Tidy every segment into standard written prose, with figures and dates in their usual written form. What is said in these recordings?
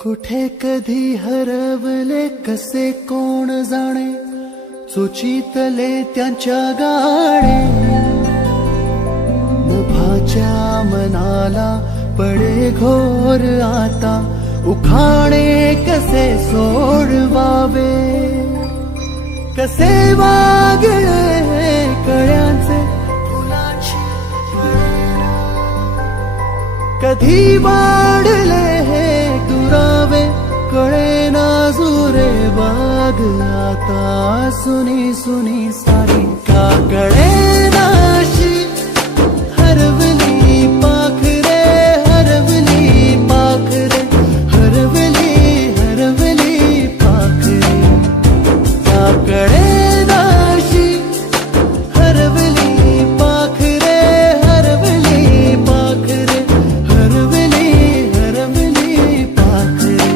कुठे कधी हरवले कसे कोण जाणे, सुचितले त्यांच्या गाणे. नभाच्या मनाला पडे घोर आता, उखाणे कसे सोडवावे. कसे वागळे कळ्यांचे फुलाची कळेना, कधी वाढले हे दुरावे कळेना जुरे बाग. आता सुनी सुनी सारी का कळेनाशी, हरवली पाखरे हरवली पाखरे हरवली हरवली पाखरे. का कळेनाशी, हरवली पाखरे हरवली पाखरे हरवली हरवली पाखरे.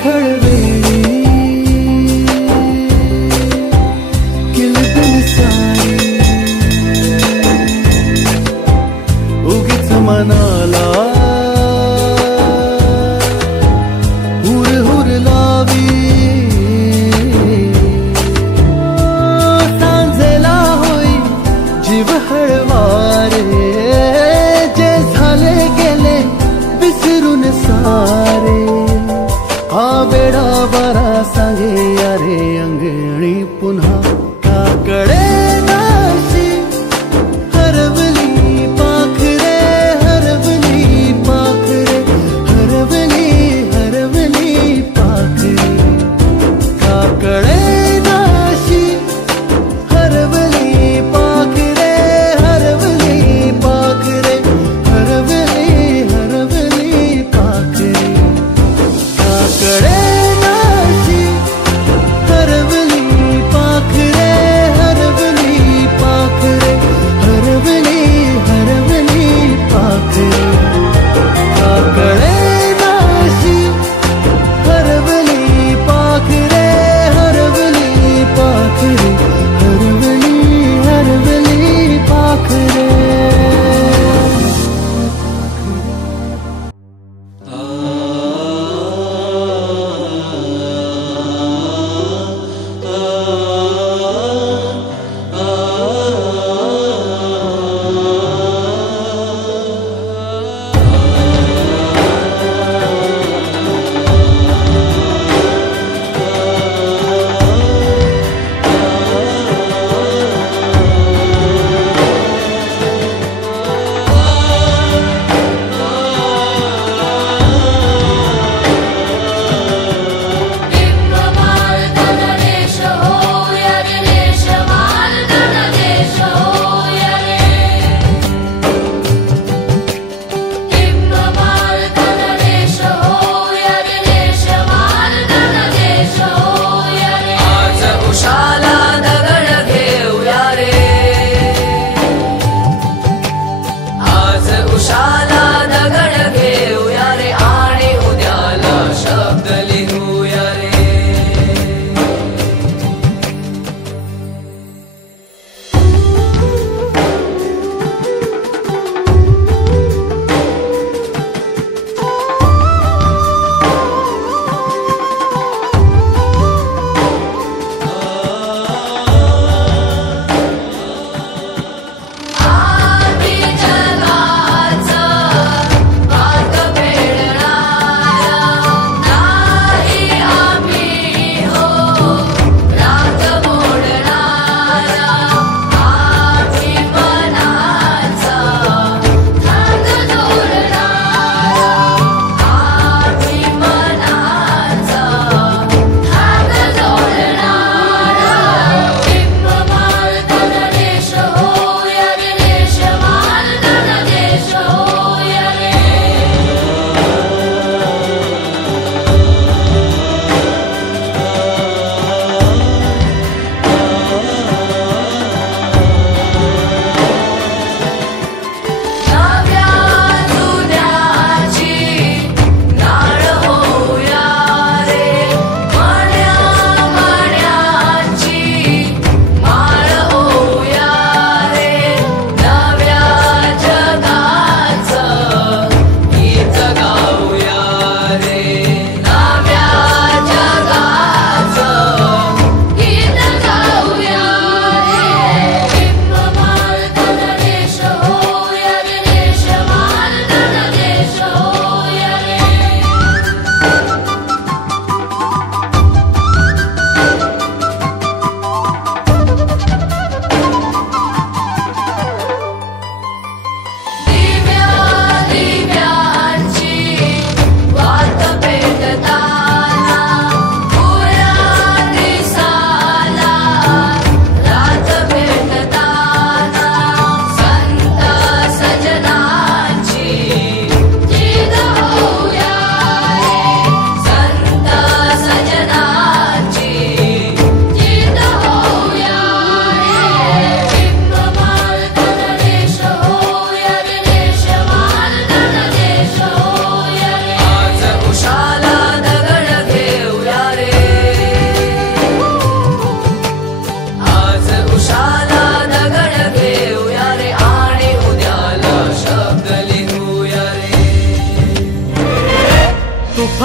खळवेळी किलबिल सारी, उगीच मनाला हुर हुर लावी. सांजेला होई जीव हळवारे, जे झाले गेले विसरून सारे. हा वेडा बरा सांगे यारे अंगणी पुन्हा. का कळेनाशी, हरवली पाखरे हरवली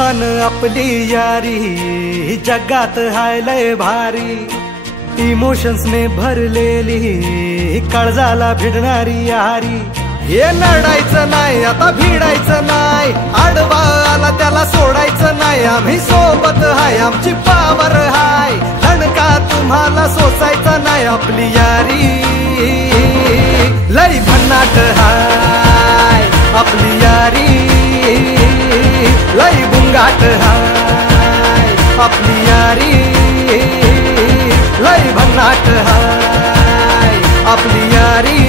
तुफान आपली यारी जगात हाय लय भारी, इमोशन्स ने भरलेली काळजाला भिडणारी यारी. हे लढायचं नाही आता भिडायचं नाही, आडवा आला त्याला सोडायचं नाही. आम्ही सोबत हाय आमची पावर हाय, दणका तुम्हाला सोसायचा नाही. आपली यारी लई भन्नाट हाय, आपली यारी लई बुंगाट हाय. आपली यारी लई भन्नाट हाय, आपली यारी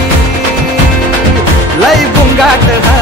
लई बुंगाट हाय.